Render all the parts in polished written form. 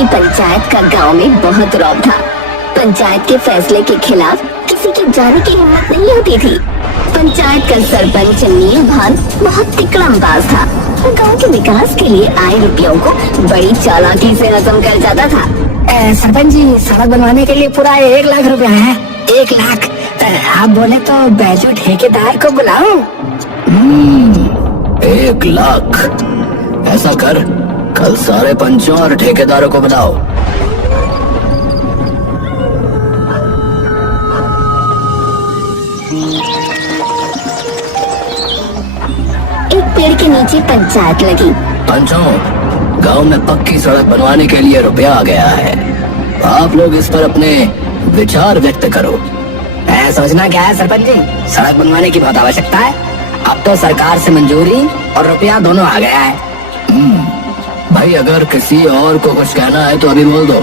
कि पंचायत का गांव में बहुत रौब था। पंचायत के फैसले के खिलाफ किसी की जाने की हिम्मत नहीं होती थी। पंचायत का सरपंच नीलभान बहुत तिकड़मबाज था। वो गांव के विकास के लिए आए रुपयों को बड़ी चालाकी से हजम कर जाता था। सरपंच जी, सड़क बनवाने के लिए पूरा 1 लाख रुपया है। 1 लाख। आप बोले तो बैजू ठेकेदार को बुलाऊं? 1 लाख। ऐसा कर, कल सारे पंचों और ठेकेदारों को बुलाओ। एक पेड़ के नीचे पंचायत लगी। पंचों, गांव में पक्की सड़क बनवाने के लिए रुपया आ गया है। आप लोग इस पर अपने विचार व्यक्त करो। सोचना क्या है सरपंच जी, सड़क बनवाने की बहुत आवश्यकता है। अब तो सरकार से मंजूरी और रुपया दोनों आ गया है। भाई, अगर किसी और को कुछ कहना है तो अभी बोल दो,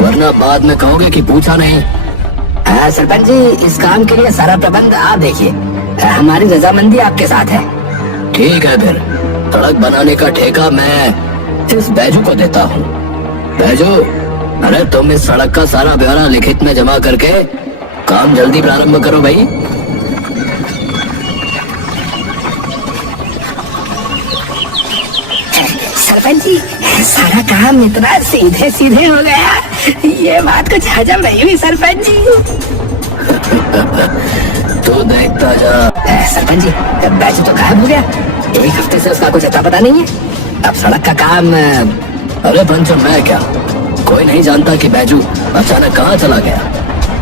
वरना बाद में कहोगे कि पूछा नहीं। सरपंच जी, इस काम के लिए सारा प्रबंध आप देखिए। हमारी रजामंदी आपके साथ है। ठीक है, फिर सड़क बनाने का ठेका मैं इस बैजू को देता हूँ। बैजू, अरे तुम इस सड़क का सारा ब्यौरा लिखित में जमा करके काम जल्दी प्रारंभ करो भाई। सरपंच जी, सारा काम इतना सीधे सीधे हो गया, ये बात कुछ हजम नहीं हुई सरपंच जी। तो देखता जा। सरपंच जी, बैजू तो गायब हो गया। 1 हफ्ते से उसका कुछ अता पता नहीं है। अब सड़क का काम। अरे पंचम, मैं क्या, कोई नहीं जानता कि बैजू अचानक कहाँ चला गया।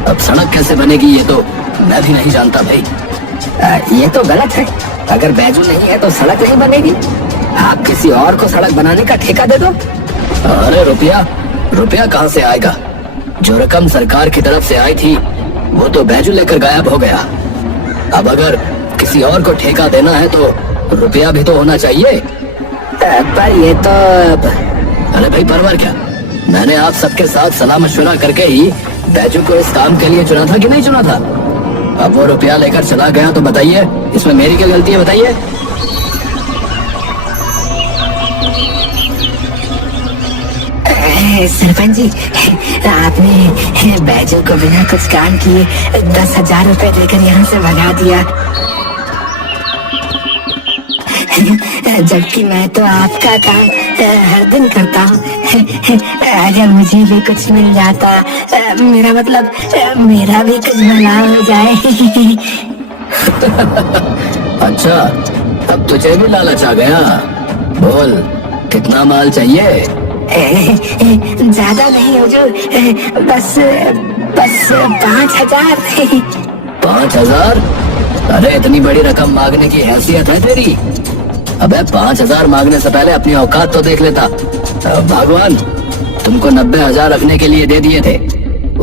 अब सड़क कैसे बनेगी ये तो मैं भी नहीं जानता भाई। ये तो गलत है। अगर बैजू नहीं है तो सड़क नहीं बनेगी। आप किसी और को सड़क बनाने का ठेका दे दो। अरे रुपया कहाँ से आएगा? जो रकम सरकार की तरफ से आई थी वो तो बैजू लेकर गायब हो गया। अब अगर किसी और को ठेका देना है तो रुपया भी तो होना चाहिए। पर ये तो। अरे भाई, परवर क्या, मैंने आप सबके साथ सलाह मशवरा करके ही बैजू को इस काम के लिए चुना था कि नहीं चुना था? अब वो रुपया लेकर चला गया तो बताइए, इसमें मेरी क्या गलती है बताइए? सरपंच जी, आपने बैजू को बिना कुछ काम किए 10,000 रुपए देकर यहाँ से भगा दिया, जबकि मैं तो आपका काम हर दिन करता हूँ। अगर मुझे भी कुछ मिल जाता, मेरा मतलब मेरा भी कुछ भला हो जाए। अच्छा, अब तुझे भी लालच आ गया। बोल, कितना माल चाहिए? ज्यादा नहीं हुजूर, बस 5,000। 5,000? अरे इतनी बड़ी रकम मांगने की हैसियत है तेरी? अबे 5,000 मांगने से पहले अपनी औकात तो देख लेता। भगवान, तुमको 90,000 रखने के लिए दे दिए थे,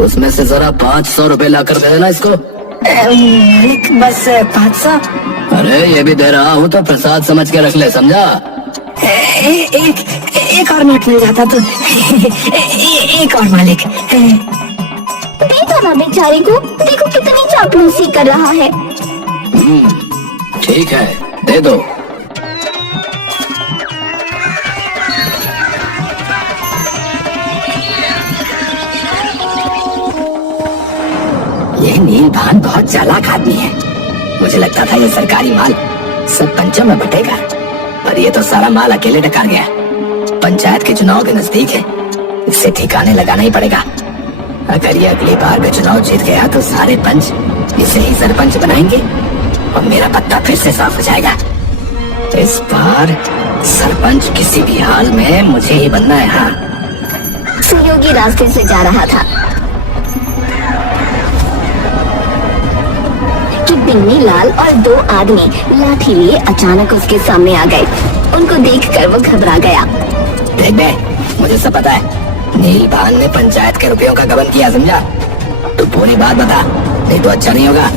उसमें से जरा 500 रुपए लाकर दे देना इसको। बस 500? अरे ये भी दे रहा हूँ तो प्रसाद समझ के रख ले, समझा? एक और नोट मिल जाता तो। एक और मालिक। दे दो ना बेचारे को, देखो कितनी चापलूसी कर रहा है। ठीक है, दे दो। ये नीलभान बहुत चालाक आदमी है। मुझे लगता था ये सरकारी माल सब पंचों में बटेगा, पर ये तो सारा माल अकेले डकार गया। पंचायत के चुनाव के नजदीक है, इसे ठिकाने लगाना ही पड़ेगा। अगर ये अगली बार का चुनाव जीत गया तो सारे पंच इसे ही सरपंच बनाएंगे और मेरा पत्ता फिर से साफ हो जाएगा। इस बार सरपंच किसी भी हाल में मुझे ही बनना है। हाँ। सहयोगी रास्ते से जा रहा था कि बिन्नी लाल और 2 आदमी लाठी लिए अचानक उसके सामने आ गए। उनको देखकर वो घबरा गया। देख बे, मुझे सब पता है। नीलभान ने पंचायत के रुपयों का गबन किया, समझा? तो पूरी बात बता, नहीं तो अच्छा नहीं होगा।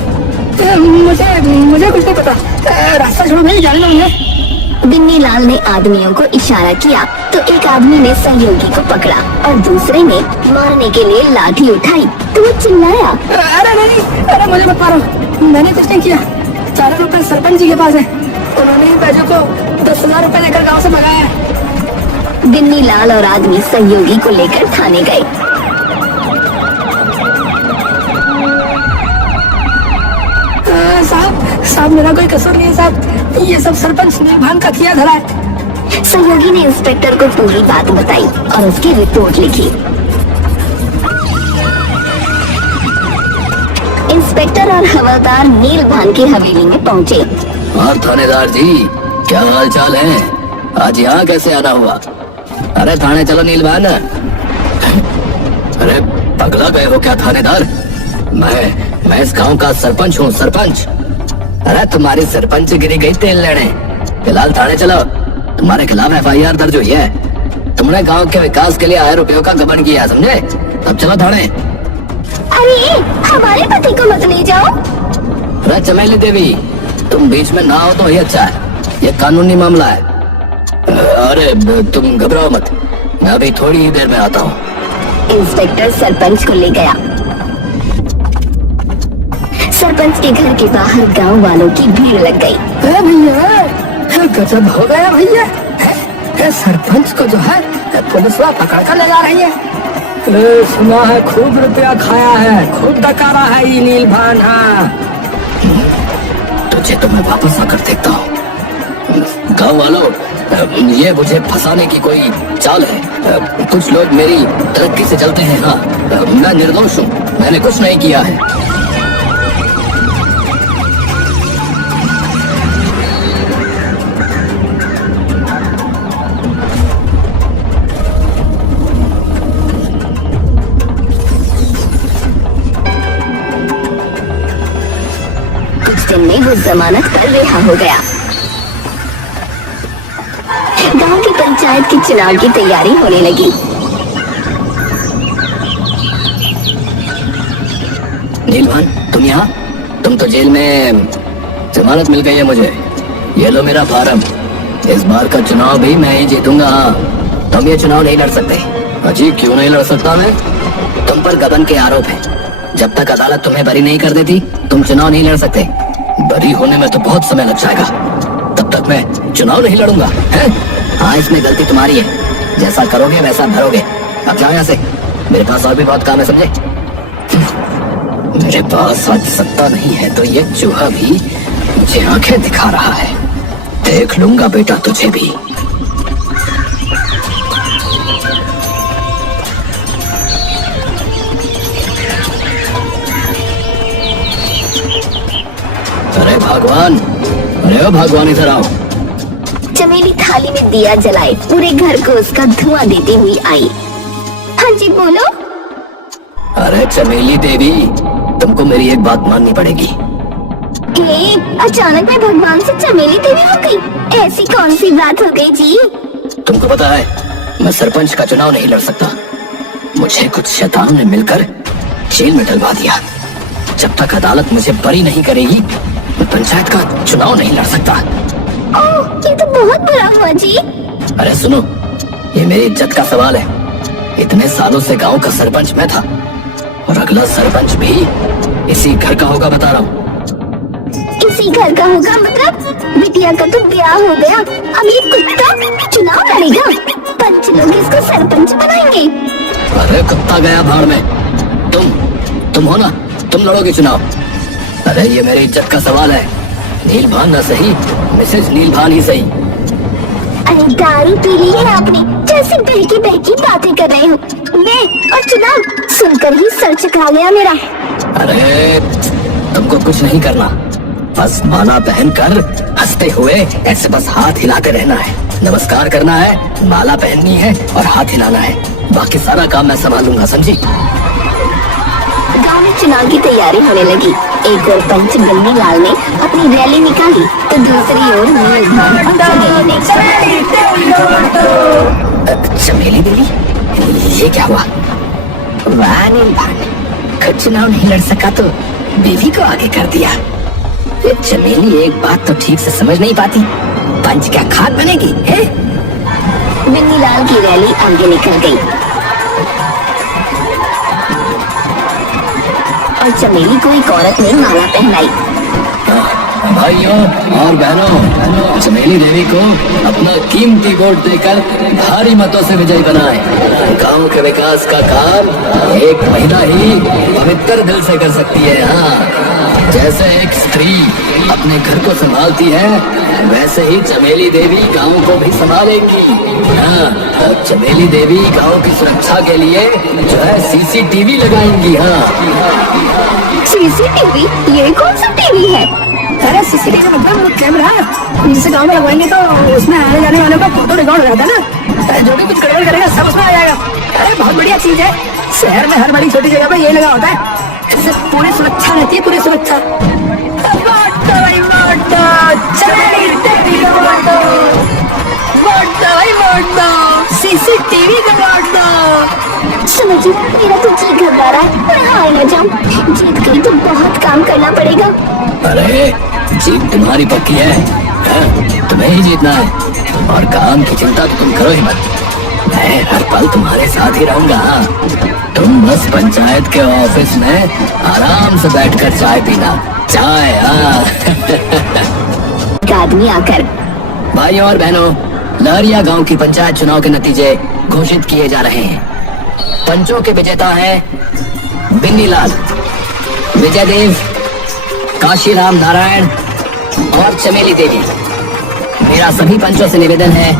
मुझे कुछ नहीं पता। रास्ता छोड़ो, नहीं जानना मुझे। बिन्नी लाल ने आदमियों को इशारा किया तो एक आदमी ने सहयोगी को पकड़ा और दूसरे ने मारने के लिए लाठी उठाई तो वो चिल्लाया, अरे नहीं, अरे मुझे मत मारो, मैंने कुछ नहीं किया। सारे रुपए सरपंच जी के पास है, उन्होंने ही बैजू को 10,000 रुपए लेकर गाँव से भगाया है। बिन्नी लाल और आदमी सहयोगी को लेकर थाने गए। साहब मेरा कोई कसूर नहीं है साहब, ये सब सरपंच नीलभान का किया धरा है। सहयोगी ने इंस्पेक्टर को पूरी बात बताई और उसकी रिपोर्ट लिखी। इंस्पेक्टर और हवलदार नीलभान की हवेली में पहुंचे। और थानेदार जी, क्या हाल चाल है? आज यहाँ कैसे आना हुआ? अरे थाने चलो नीलभान। अरे पगला गए हो क्या थानेदार? मैं इस गांव का सरपंच हूँ, सरपंच। अरे तुम्हारी सरपंच गिरी गई तेल लेने, फिलहाल थाने चलो। तुम्हारे खिलाफ FIR दर्ज हुई है। तुमने गांव के विकास के लिए आए रुपयों का गबन किया, समझे? अब चलो थाने। अरे हमारे पति को मत ले जाओ। अरे चमेली देवी, तुम बीच में ना हो तो ही अच्छा है, ये कानूनी मामला है। अरे तुम घबराओ मत, मैं अभी थोड़ी ही देर में आता हूँ। इंस्पेक्टर सरपंच को ले गया। सरपंच के घर के बाहर गांव वालों की भीड़ लग गई। भैया गजब हो गया भैया, सरपंच को जो है पुलिस पकड़ कर ले जा रही है। सुना है खूब रुपया खाया है, खूब डकारा है ये नीलभान। हाँ तुझे तो मैं वापस आकर देखता हूँ। गाँव वालों, ये मुझे फंसाने की कोई चाल है। कुछ लोग मेरी तरक्की से चलते हैं। हाँ, मैं निर्दोष हूँ, मैंने कुछ नहीं किया है। में वो जमानत पर रिहा हो गया। गांव की पंचायत के चुनाव की तैयारी होने लगी। नीलभान, तुम यहाँ? तुम तो जेल में, जमानत मिल गई है मुझे। ये लो मेरा फार्म। इस बार का चुनाव भी मैं ही जीतूंगा। हाँ, तुम ये चुनाव नहीं लड़ सकते। अजी क्यों नहीं लड़ सकता मैं? तुम पर गबन के आरोप है। जब तक अदालत तुम्हें बरी नहीं कर देती, तुम चुनाव नहीं लड़ सकते। बरी होने में तो बहुत समय लग जाएगा, तब तक मैं चुनाव नहीं लड़ूंगा। हैं? हाँ, इसमें गलती तुम्हारी है। जैसा करोगे वैसा भरोगे। अब जाओ यहाँ से, मेरे पास और भी बहुत काम है, समझे? मेरे पास आज सत्ता नहीं है तो ये चूहा भी मुझे आंखें दिखा रहा है। देख लूंगा बेटा तुझे भी। अरे भगवान, अरे ओ भगवान, इधर आओ। चमेली थाली में दिया जलाए पूरे घर को उसका धुआं देती हुई आई। हाँ जी बोलो। अरे चमेली देवी, तुमको मेरी एक बात माननी पड़ेगी। अचानक मैं भगवान से चमेली देवी हो गई, ऐसी कौन सी बात हो गई जी? तुमको पता है, मैं सरपंच का चुनाव नहीं लड़ सकता। मुझे कुछ शैतान ने मिलकर जेल में डलवा दिया। जब तक अदालत मुझे बरी नहीं करेगी, मैं पंचायत का चुनाव नहीं लड़ सकता। ओह, ये तो बहुत बुरा हुआ जी। अरे सुनो, ये मेरी इज्जत का सवाल है। इतने सालों से गांव का सरपंच मैं था, और अगला सरपंच भी इसी घर का होगा, बता रहा हूँ। इसी घर का होगा मतलब? बिटिया का तो ब्याह हो गया, अब ये कुत्ता चुनाव लड़ेगा। पंच लोग इसको सरपंच बनाएंगे। अरे कुत्ता गया भाड़ में। तुम हो ना, तुम लड़ोगे चुनाव। अरे ये मेरी इज्जत का सवाल है। नीलभान ना सही, मिसेज नीलभान ही सही। अरे दारू पी ली है आपने, जैसे बहकी बहकी बातें कर रहे हो। मैं और चुनाव सुनकर ही सर चकरा गया मेरा। अरे तुमको कुछ नहीं करना, बस माला पहनकर हंसते हुए ऐसे बस हाथ हिलाते रहना है। नमस्कार करना है, माला पहननी है और हाथ हिलाना है। बाकी सारा काम मैं संभालूंगा, समझी? गांव में चुनाव की तैयारी होने लगी। एक ओर पंच बिन्नी लाल ने अपनी रैली निकाली तो दूसरी ओर नीलभान और चमेली ने। चमेली देवी, ये क्या हुआ? वाह नीलभान, खुद चुनाव नहीं लड़ सका तो बीवी को आगे कर दिया। चमेली एक बात तो ठीक से समझ नहीं पाती, पंच क्या खाद बनेगी है? बिन्नी लाल की रैली आगे निकल गई और चमेली को एक औरत ने माला पहनाई। भाइयों और बहनों, चमेली देवी को अपना कीमती वोट देकर भारी मतों से विजयी बनाएं। गांव के विकास का काम एक महिला ही पवित्र दिल से कर सकती है। हाँ, जैसे एक स्त्री अपने घर को संभालती है, वैसे ही चमेली देवी गांव को भी संभालेगी। हाँ, और चमेली देवी गांव की सुरक्षा के लिए जो है सीसीटीवी लगाएंगी। हाँ, सीसीटीवी? ये कौन सा टीवी है? अरे सीसीटीवी मतलब कैमरा जिसे गाँव में लगवाएंगे तो उसमें आने जाने वालों का फोटो रिकॉर्ड हो जाता है ना। जो भी कुछ गड़बड़ करेगा सब उसमें आ जाएगा। अरे बहुत बढ़िया चीज है। शहर में हर बड़ी छोटी जगह पे ये लगा होता है। इससे पूरी सुरक्षा रहती है, पूरी सुरक्षा। सीसीटीवी का वोट दो। सुनो जी, मेरा तो जी घबरा रहा है, मैं हार न जाऊं। जीत गई तो बहुत काम करना पड़ेगा। अरे जीत तुम्हारी पक्की है, हाँ, तुम्हें ही जीतना है और काम की चिंता तो तुम करो ही मत। मैं हर पल तुम्हारे साथ ही रहूंगा। तुम बस पंचायत के ऑफिस में आराम से बैठकर चाय पीना। चाय, हाँ। एक आदमी आकर, भाइयों और बहनों, लहरिया गांव की पंचायत चुनाव के नतीजे घोषित किए जा रहे हैं। पंचों के विजेता हैं बिन्नी लाल, विजय देव, काशीराम नारायण और चमेली देवी। मेरा सभी पंचों से निवेदन है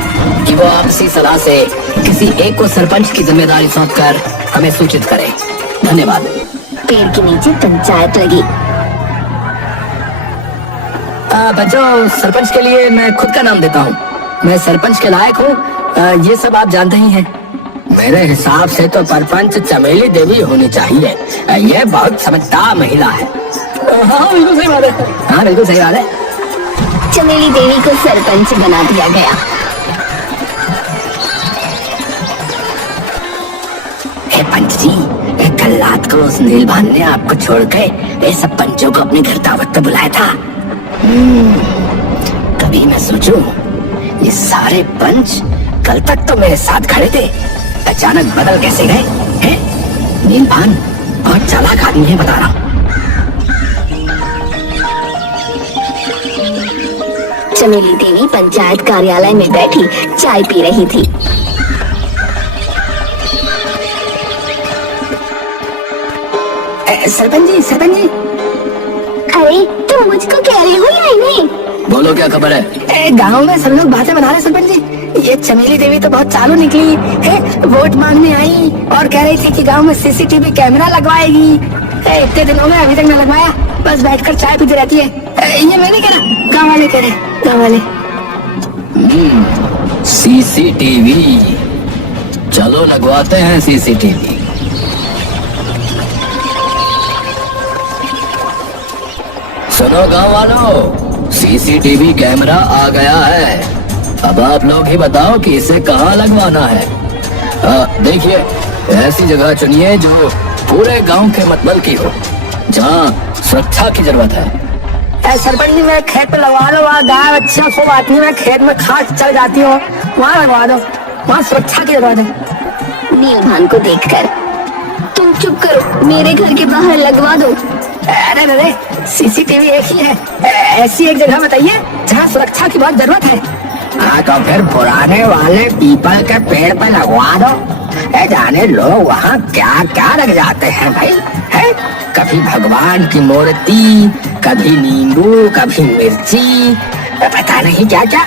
कि वो आपसी सलाह से किसी एक को सरपंच की जिम्मेदारी सौंपकर हमें सूचित करें। धन्यवाद। पेड़ के नीचे पंचायत लगी। बच्चों, सरपंच के लिए मैं खुद का नाम देता हूँ। मैं सरपंच के लायक हूँ, ये सब आप जानते ही हैं। मेरे हिसाब से तो सरपंच चमेली देवी होनी चाहिए। ये बहुत समझदार महिला है। हाँ बिल्कुल सही बात है। हाँ बिल्कुल सही बात है। चमेली देवी को सरपंच बना दिया गया। हे पंच जी, कल रात को उस नीलभान ने आपको छोड़ के ये सब पंचों को अपने घर दावत पे बुलाया था। कभी मैं सोचूं, ये सारे पंच कल तक तो मेरे साथ खड़े थे, अचानक बदल कैसे गए? हैं? नीलभान बहुत चालाक आदमी है, बता रहा हूँ। चमेली देवी पंचायत कार्यालय में बैठी चाय पी रही थी। सरपंच जी, सरपंच जी। अरे तुम मुझको कह रही हो या नहीं? बोलो, क्या खबर है? गांव में सब लोग बातें बना रहे सरपंच जी। ये चमेली देवी तो बहुत चालू निकली है, वोट मांगने आई और कह रही थी कि गांव में सीसीटीवी कैमरा लगवाएगी। इतने दिन हो गए अभी तक न लगवाया, बस बैठकर चाय पीती रहती है। ये मैं नहीं कह रहा, गाँव वाले कह रहे, गाँव वाले। सीसीटीवी, चलो लगवाते हैं सीसीटीवी। सुनो गांव वालों, सीसीटीवी कैमरा आ गया है। अब आप लोग ही बताओ कि इसे कहाँ लगवाना है। देखिए, ऐसी जगह चुनिए जो पूरे गांव के मतबल की हो, जहाँ सुरक्षा की जरूरत है। सरपंच जी, मैं खेत पे लगवा दो, वहाँ गाय बच्चियाँ खूब आती है, मैं खेत में खाद चल जाती हूँ, वहाँ लगवा दो, वहाँ सुरक्षा की जरूरत है। नीलभान को देखकर, तुम चुप करो, मेरे घर के बाहर लगवा दो। अरे अरे, सीसीटीवी एक ही है, ऐसी एक जगह बताइए जहाँ सुरक्षा की बहुत जरूरत है। हाँ तो फिर पुराने वाले पीपल के पेड़ पे लगवा दो। जाने लोग वहाँ क्या क्या रख जाते हैं भाई, है? कभी भगवान की मूर्ति, कभी नींबू, कभी मिर्ची, पता नहीं क्या क्या।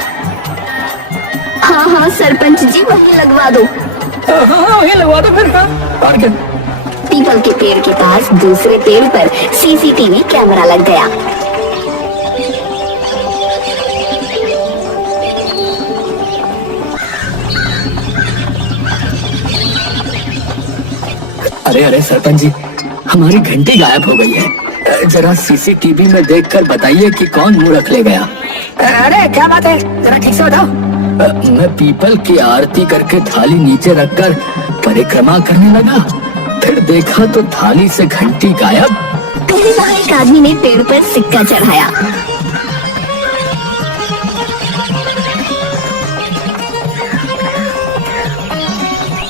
हाँ हाँ सरपंच जी, वही लगवा दो। हाँ वही लगवा दो फिर। हाँ और क्या। पीपल के पेड़ के पास दूसरे पेड़ पर सीसीटीवी कैमरा लग गया। अरे अरे सरपंच जी, हमारी घंटी गायब हो गई है। जरा सीसीटीवी में देखकर बताइए कि कौन मुंह रख ले गया। अरे क्या बात है, जरा ठीक से बताओ। मैं पीपल की आरती करके थाली नीचे रखकर परिक्रमा करने लगा, फिर देखा तो थाली से घंटी गायब। पहले वहाँ एक आदमी ने पेड़ पर सिक्का चढ़ाया।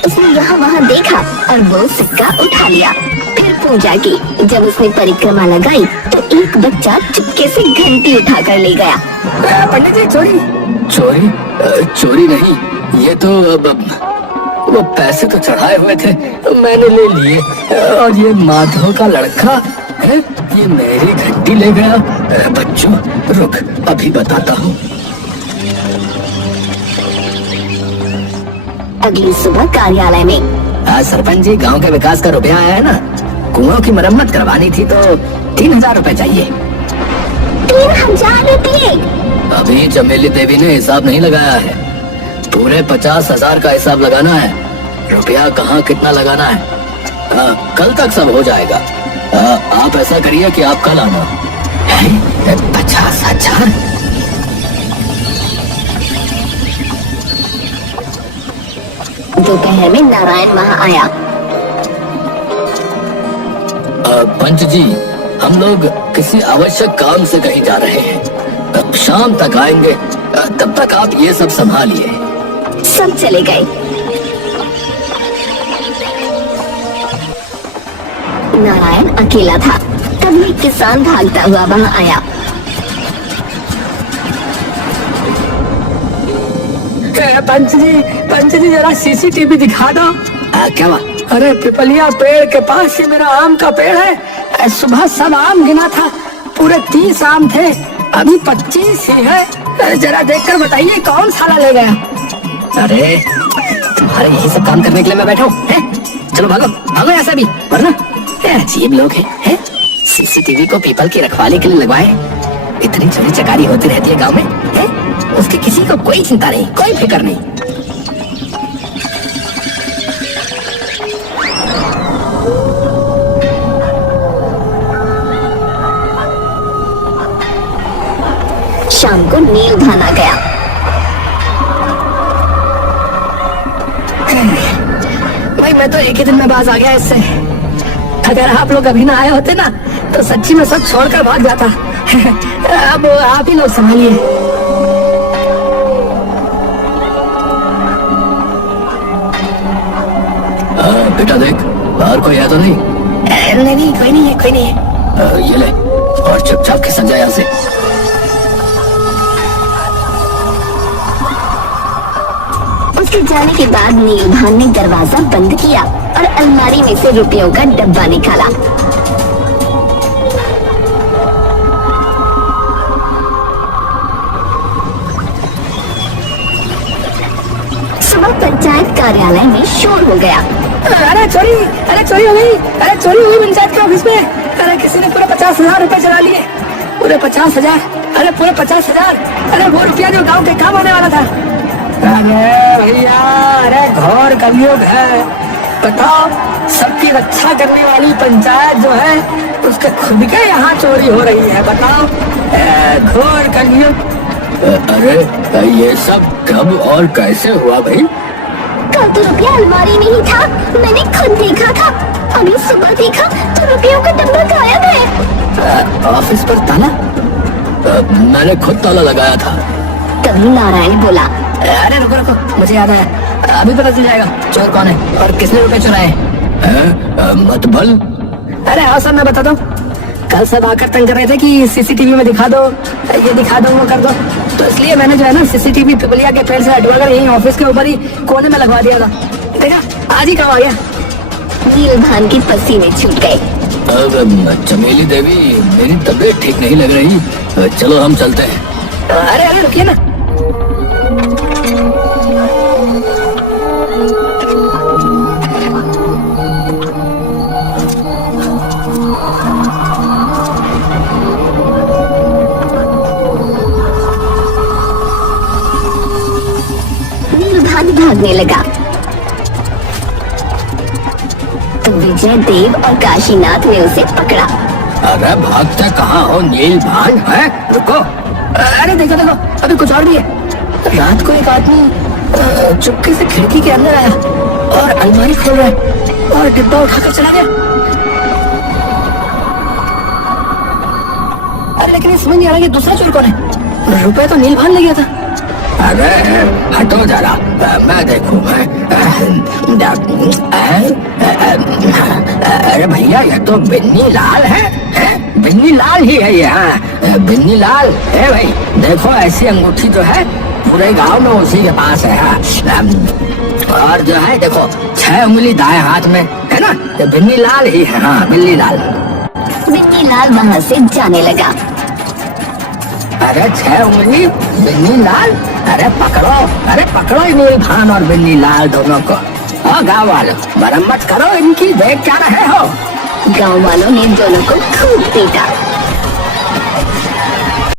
उसने यहाँ वहाँ देखा और वो सिक्का उठा लिया, फिर पूजा की। जब उसने परिक्रमा लगाई तो एक बच्चा चुपके से घंटी उठाकर ले गया। पंडित जी चोरी। चोरी? चोरी नहीं, ये तो वो पैसे तो चढ़ाए हुए थे, मैंने ले लिए। और ये माधव का लड़का है, ये मेरी घंटी ले गया। बच्चों रुक, अभी बताता हूँ। अगली सुबह कार्यालय में सरपंच जी, गांव के विकास का रुपया आया है ना, कुओं की मरम्मत करवानी थी तो 3000 रुपए चाहिए। 3000 रुपये? अभी चमेली देवी ने हिसाब नहीं लगाया है, पूरे 50,000 का हिसाब लगाना है। रुपया कहाँ कितना लगाना है, कल तक सब हो जाएगा। आप ऐसा करिए कि आप कल आना। 50,000? दोपहर में नारायण वहाँ आया। पंच जी, हम लोग किसी आवश्यक काम से कहीं जा रहे हैं, शाम तक आएंगे, तब तक आप ये सब संभालिए। सब चले गए। नारायण अकेला था। तभी एक किसान भागता हुआ वहाँ आया। पंच जी जरा सीसीटीवी दिखा दो। क्या हुआ? अरे पिपलिया पेड़ के पास ही मेरा आम का पेड़ है। सुबह सब आम गिना था, पूरे 30 आम थे, अभी 25 ही है। जरा देखकर बताइए कौन साला ले गया। अरे तुम्हारे यही सब काम करने के लिए मैं बैठा हूँ। चलो भागो भागो यहाँ से भी, वरना अजीब लोग हैं। सीसीटीवी को पीपल की रखवाली के लिए लगवाए। इतनी चोरी चकारी होती रहती है गांव में, है? उसकी किसी को कोई चिंता नहीं, कोई फिक्र नहीं। शाम को नीलभान आ गया। भाई मैं तो एक ही दिन में बाज आ गया इससे। अगर आप लोग अभी ना आए होते ना तो सच्ची में सब छोड़कर भाग जाता। अब आप ही लोग संभालिए। बेटा देख, बाहर कोई है तो नहीं? नहीं कोई नहीं है, कोई नहीं है। ये ले और चुपचाप खिसक जा यहाँ से। उसके जाने के बाद नीलभान ने दरवाजा बंद किया और अलमारी में से रुपयों का डब्बा निकाला। सुबह पंचायत कार्यालय में शोर हो गया। अरे चोरी हो गई, अरे चोरी हुई पंचायत के ऑफिस में। अरे किसी ने पूरे 50,000 रुपए चुरा लिए। पूरे 50,000? अरे पूरे 50,000? अरे वो रुपया जो गांव के काम आने वाला था। अरे भैया, अरे घोर कलयुग है। बताओ, सबकी रक्षा करने वाली पंचायत जो है उसके खुद के यहाँ चोरी हो रही है। बताओ, घोर कलयुग। अरे ये सब कब और कैसे हुआ भाई? कल तो रुपया अलमारी में ही था, मैंने खुद देखा था। अभी सुबह देखा तो रुपयों का डब्बा गायब है। ऑफिस पर ताला? मैंने खुद ताला लगाया था। तभी नारायण बोला। अरे रुको रुको, मुझे याद आया, अभी पता चल जाएगा चोर कौन है और किसने रुपए चुराए। मतबल? अरे हाँ सर, मैं बता दूं। कल सब आकर तंग कर रहे थे कि सीसीटीवी में दिखा दो, ये दिखा दो, वो कर दो। तो इसलिए मैंने जो है ना सीसीटीवी पिपलिया के पेड़ से हटवाकर यहीं ऑफिस के ऊपर ही कोने में लगवा दिया था। देखा, आज ही काम आ गया। नीलभान के पसीने छूट गए। चमेली देवी, मेरी तबीयत ठीक नहीं लग रही, चलो हम चलते हैं। अरे रुकिए ना। नीलभान भागने लगा तो विजय देव और काशीनाथ ने उसे पकड़ा। अरे भागते कहाँ हो नीलभान? है रुको। अरे देखो देखो, अभी कुछ और भी है। रात को एक आदमी चुपके से खिड़की के अंदर आया और अलमारी खोल रहा है और डिब्बा उठाकर चला गया। अरे लेकिन ये समझ नहीं आ रहा कि दूसरा चोर कौन है। रुपए तो नीलभान ले गया था, अरे हटो जरा, मैं देखूं। अरे भैया ये तो बिन्नी लाल है, बिन्नी लाल ही है ये। हाँ बिन्नी लाल है भाई, देखो ऐसी अंगूठी जो है पूरे गांव में उसी के पास है। हाँ और जो है देखो 6 उंगली दाएं हाथ में है ना, ये बिन्नी लाल ही है। हाँ बिन्नी लाल। बिन्नी लाल वहाँ से जाने लगा। अरे 6 उंगली बिन्नी लाल, अरे पकड़ो नील भान और बिन्नी लाल दोनों को। और गाँव वालों मरम्मत करो इनकी, देख क्या रहे हो। गांव वालों ने दोनों को खूब पीटा।